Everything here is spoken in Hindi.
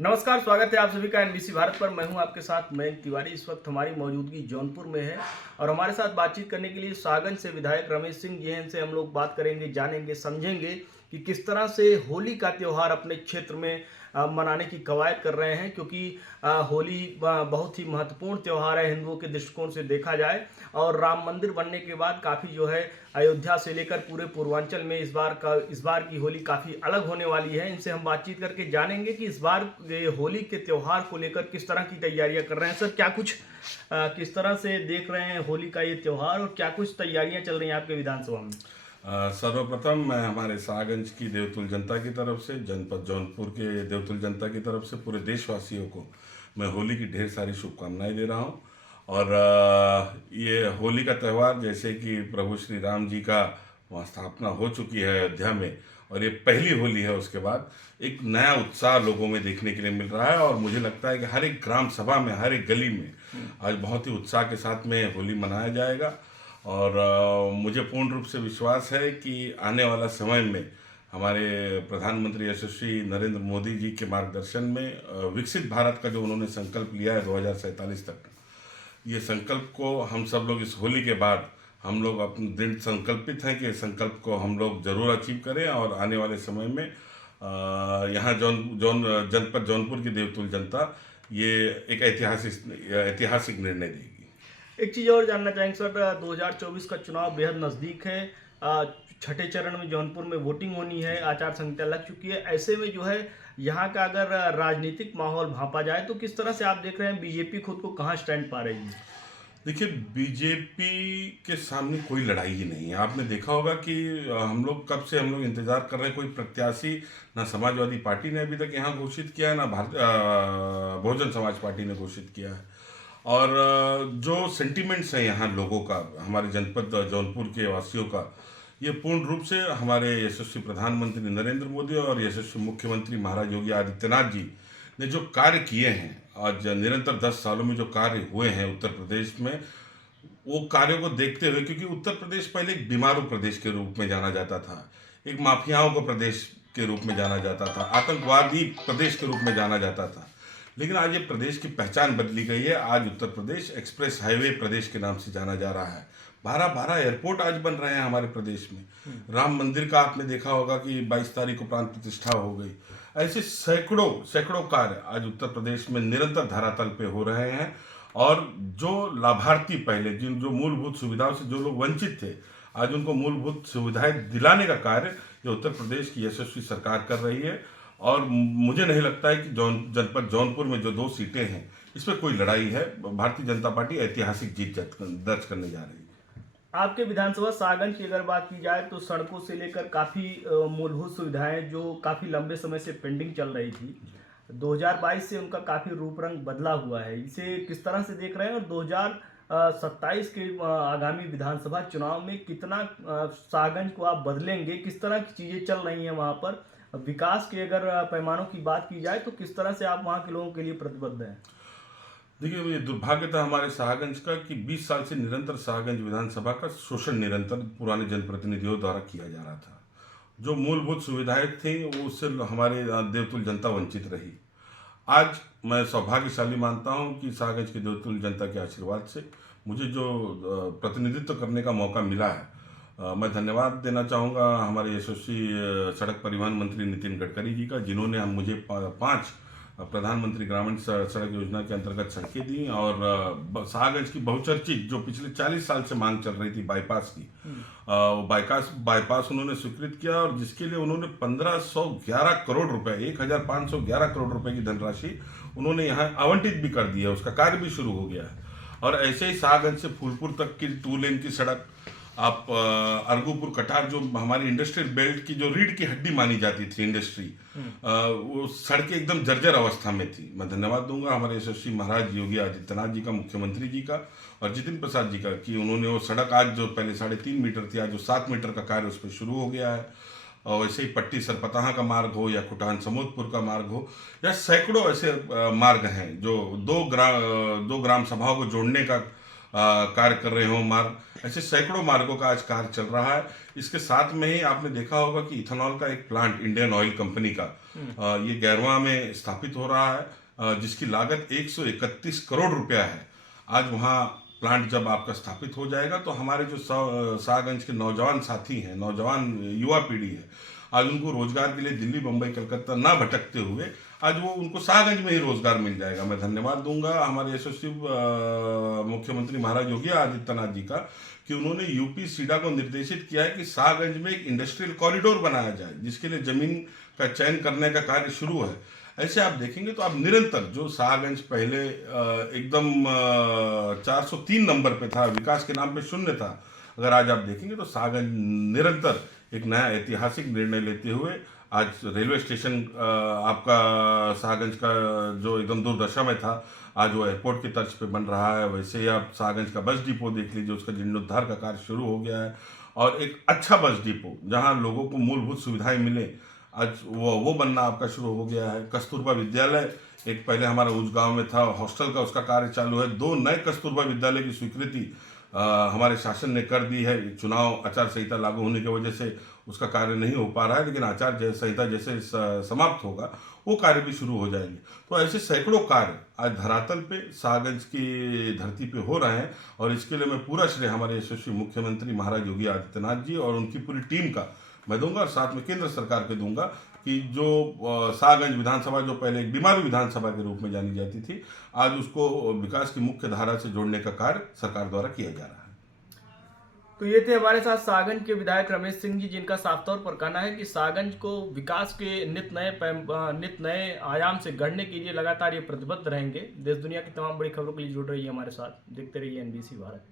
नमस्कार, स्वागत है आप सभी का एनबीसी भारत पर। मैं हूं आपके साथ मयंक तिवारी। इस वक्त हमारी मौजूदगी जौनपुर में है और हमारे साथ बातचीत करने के लिए सागंज से विधायक रमेश सिंह जी हैं। इनसे हम लोग बात करेंगे, जानेंगे, समझेंगे कि किस तरह से होली का त्यौहार अपने क्षेत्र में मनाने की कवायद कर रहे हैं, क्योंकि होली बहुत ही महत्वपूर्ण त्यौहार है हिंदुओं के दृष्टिकोण से देखा जाए। और राम मंदिर बनने के बाद काफ़ी जो है अयोध्या से लेकर पूरे पूर्वांचल में इस बार की होली काफ़ी अलग होने वाली है। इनसे हम बातचीत करके जानेंगे कि इस बार ये होली के त्यौहार को लेकर किस तरह की तैयारियां कर रहे हैं। सर, क्या कुछ किस तरह से देख रहे हैं होली का ये त्यौहार और क्या कुछ तैयारियां चल रही हैं आपके विधानसभा में? सर्वप्रथम मैं हमारे सागंज की देवतुल जनता की तरफ से, जनपद जौनपुर के देवतुल जनता की तरफ से पूरे देशवासियों को मैं होली की ढेर सारी शुभकामनाएं दे रहा हूं। और ये होली का त्यौहार, जैसे कि प्रभु श्री राम जी का वहाँ स्थापना हो चुकी है अयोध्या में, और ये पहली होली है, उसके बाद एक नया उत्साह लोगों में देखने के लिए मिल रहा है। और मुझे लगता है कि हर एक ग्राम सभा में, हर एक गली में आज बहुत ही उत्साह के साथ में होली मनाया जाएगा। और मुझे पूर्ण रूप से विश्वास है कि आने वाला समय में हमारे प्रधानमंत्री यशस्वी नरेंद्र मोदी जी के मार्गदर्शन में विकसित भारत का जो उन्होंने संकल्प लिया है 2047 तक, ये संकल्प को हम सब लोग इस होली के बाद हम लोग अपने दृढ़ संकल्पित हैं कि संकल्प को हम लोग जरूर अचीव करें। और आने वाले समय में यहाँ जनपद जौनपुर की देवतुल जनता ये एक ऐतिहासिक निर्णय देगी। एक चीज़ और जानना चाहेंगे सर, 2024 का चुनाव बेहद नज़दीक है। छठे चरण में जौनपुर में वोटिंग होनी है, आचार संहिता लग चुकी है। ऐसे में जो है यहाँ का अगर राजनीतिक माहौल भांपा जाए तो किस तरह से आप देख रहे हैं बीजेपी खुद को कहाँ स्टैंड पा रही है? देखिए, बीजेपी के सामने कोई लड़ाई ही नहीं है। आपने देखा होगा कि कब से हम लोग इंतजार कर रहे हैं, कोई प्रत्याशी ना समाजवादी पार्टी ने अभी तक यहाँ घोषित किया है, ना बहुजन समाज पार्टी ने घोषित किया है। और जो सेंटिमेंट्स हैं यहाँ लोगों का, हमारे जनपद जौनपुर के वासियों का, ये पूर्ण रूप से हमारे यशस्वी प्रधानमंत्री नरेंद्र मोदी और यशस्वी मुख्यमंत्री महाराज योगी आदित्यनाथ जी ने जो कार्य किए हैं, आज निरंतर 10 सालों में जो कार्य हुए हैं उत्तर प्रदेश में, वो कार्यों को देखते हुए, क्योंकि उत्तर प्रदेश पहले एक बीमारू प्रदेश के रूप में जाना जाता था, एक माफियाओं को प्रदेश के रूप में जाना जाता था, आतंकवादी प्रदेश के रूप में जाना जाता था। लेकिन आज ये प्रदेश की पहचान बदली गई है। आज उत्तर प्रदेश एक्सप्रेस हाईवे प्रदेश के नाम से जाना जा रहा है। 12 एयरपोर्ट आज बन रहे हैं हमारे प्रदेश में। राम मंदिर का आपने देखा होगा कि 22 तारीख को प्राण प्रतिष्ठा हो गई। ऐसे सैकड़ों कार्य आज उत्तर प्रदेश में निरंतर धरातल पे हो रहे हैं। और जो लाभार्थी पहले जो मूलभूत सुविधाओं से जो लोग वंचित थे, आज उनको मूलभूत सुविधाएं दिलाने का कार्य ये उत्तर प्रदेश की यशस्वी सरकार कर रही है। और मुझे नहीं लगता है कि जनपद जौनपुर में जो 2 सीटें हैं, इसमें कोई लड़ाई है। भारतीय जनता पार्टी ऐतिहासिक जीत दर्ज करने जा रही है। आपके विधानसभा सागंज की अगर बात की जाए तो सड़कों से लेकर काफ़ी मूलभूत सुविधाएं जो काफ़ी लंबे समय से पेंडिंग चल रही थी, 2022 से उनका काफ़ी रूप रंग बदला हुआ है। इसे किस तरह से देख रहे हैं और 2027 के आगामी विधानसभा चुनाव में कितना सागंज को आप बदलेंगे? किस तरह की चीज़ें चल रही हैं वहाँ पर? विकास के अगर पैमानों की बात की जाए तो किस तरह से आप वहाँ के लोगों के लिए प्रतिबद्ध हैं? देखिए, ये दुर्भाग्य था हमारे शाहगंज का कि 20 साल से निरंतर शाहगंज विधानसभा का शोषण निरंतर पुराने जनप्रतिनिधियों द्वारा किया जा रहा था। जो मूलभूत सुविधाएं थी वो उससे हमारे देवतुल जनता वंचित रही। आज मैं सौभाग्यशाली मानता हूं कि शाहगंज की देवतुल जनता के आशीर्वाद से मुझे जो प्रतिनिधित्व करने का मौका मिला है, मैं धन्यवाद देना चाहूँगा हमारे यशस्वी सड़क परिवहन मंत्री नितिन गडकरी जी का, जिन्होंने मुझे 5 प्रधानमंत्री ग्रामीण सड़क योजना के अंतर्गत सड़कें दी। और शाहगंज की बहुचर्चित जो पिछले 40 साल से मांग चल रही थी बाईपास की, वो बाईपास उन्होंने स्वीकृत किया। और जिसके लिए उन्होंने 1511 करोड़ रुपए, 1511 करोड़ रुपए की धनराशि उन्होंने यहाँ आवंटित भी कर दी है। उसका कार्य भी शुरू हो गया है। और ऐसे ही शाहगंज से फूलपुर तक की 2 लेन की सड़क, आप अर्गोपुर कटार, जो हमारी इंडस्ट्रियल बेल्ट की जो रीढ़ की हड्डी मानी जाती थी इंडस्ट्री, वो सड़कें एकदम जर्जर अवस्था में थी। मैं धन्यवाद दूंगा हमारे यशस्वी महाराज योगी आदित्यनाथ जी का, मुख्यमंत्री जी का और जितिन प्रसाद जी का, कि उन्होंने वो सड़क आज जो पहले 3.5 मीटर थी, आज जो 7 मीटर का कार्य उस पर शुरू हो गया है। और वैसे ही पट्टी सरपताहा का मार्ग हो या कुटान समोदपुर का मार्ग हो, या सैकड़ों ऐसे मार्ग हैं जो 2 ग्राम सभाओं को जोड़ने का कार्य कर रहे हों मार्ग, ऐसे सैकड़ों मार्गों का आज कार्य चल रहा है। इसके साथ में ही आपने देखा होगा कि इथेनॉल का एक प्लांट इंडियन ऑयल कंपनी का ये गैरवा में स्थापित हो रहा है, जिसकी लागत 131 करोड़ रुपया है। आज वहाँ प्लांट जब आपका स्थापित हो जाएगा तो हमारे जो शाहगंज के नौजवान साथी हैं, नौजवान युवा पीढ़ी है, आज उनको रोजगार के लिए दिल्ली, मुंबई, कलकत्ता ना भटकते हुए आज वो उनको शाहगंज में ही रोजगार मिल जाएगा। मैं धन्यवाद दूंगा हमारे यशस्वी मुख्यमंत्री महाराज योगी आदित्यनाथ जी का कि उन्होंने यूपी सीडा को निर्देशित किया है कि शाहगंज में एक इंडस्ट्रियल कॉरिडोर बनाया जाए, जिसके लिए जमीन का चयन करने का कार्य शुरू है। ऐसे आप देखेंगे तो आप निरंतर जो शाहगंज पहले एकदम 403 नंबर पे था, विकास के नाम पे शून्य था, अगर आज आप देखेंगे तो शाहगंज निरंतर एक नया ऐतिहासिक निर्णय लेते हुए आज रेलवे स्टेशन आपका शाहगंज का जो एकदम दुर्दशा में था, आज वो एयरपोर्ट की तर्ज पे बन रहा है। वैसे ही आप शाहगंज का बस डिपो देख लीजिए, उसका जीर्णोद्धार का कार्य शुरू हो गया है और एक अच्छा बस डिपो जहां लोगों को मूलभूत सुविधाएं मिले, आज वो बनना आपका शुरू हो गया है। कस्तूरबा विद्यालय एक पहले हमारा उस गांव में था, हॉस्टल का उसका कार्य चालू है। 2 नए कस्तूरबा विद्यालय की स्वीकृति हमारे शासन ने कर दी है। चुनाव आचार संहिता लागू होने की वजह से उसका कार्य नहीं हो पा रहा है, लेकिन आचार संहिता जैसे समाप्त होगा वो कार्य भी शुरू हो जाएंगे। तो ऐसे सैकड़ों कार्य आज धरातल पे शाहगंज की धरती पे हो रहे हैं और इसके लिए मैं पूरा श्रेय हमारे यशस्वी मुख्यमंत्री महाराज योगी आदित्यनाथ जी और उनकी पूरी टीम का मैं दूंगा और साथ में केंद्र सरकार के दूंगा कि जो शाहगंज विधानसभा जो पहले एक बीमारू विधानसभा के रूप में जानी जाती थी, आज उसको विकास की मुख्य धारा से जोड़ने का कार्य सरकार द्वारा किया जा रहा है। तो ये थे हमारे साथ शाहगंज के विधायक रमेश सिंह जी, जिनका साफ तौर पर कहना है कि शाहगंज को विकास के नित नए आयाम से गढ़ने के लिए लगातार ये प्रतिबद्ध रहेंगे। देश दुनिया की तमाम बड़ी खबरों के लिए जुड़ रही है हमारे साथ। देखते रहिए NBC भारत।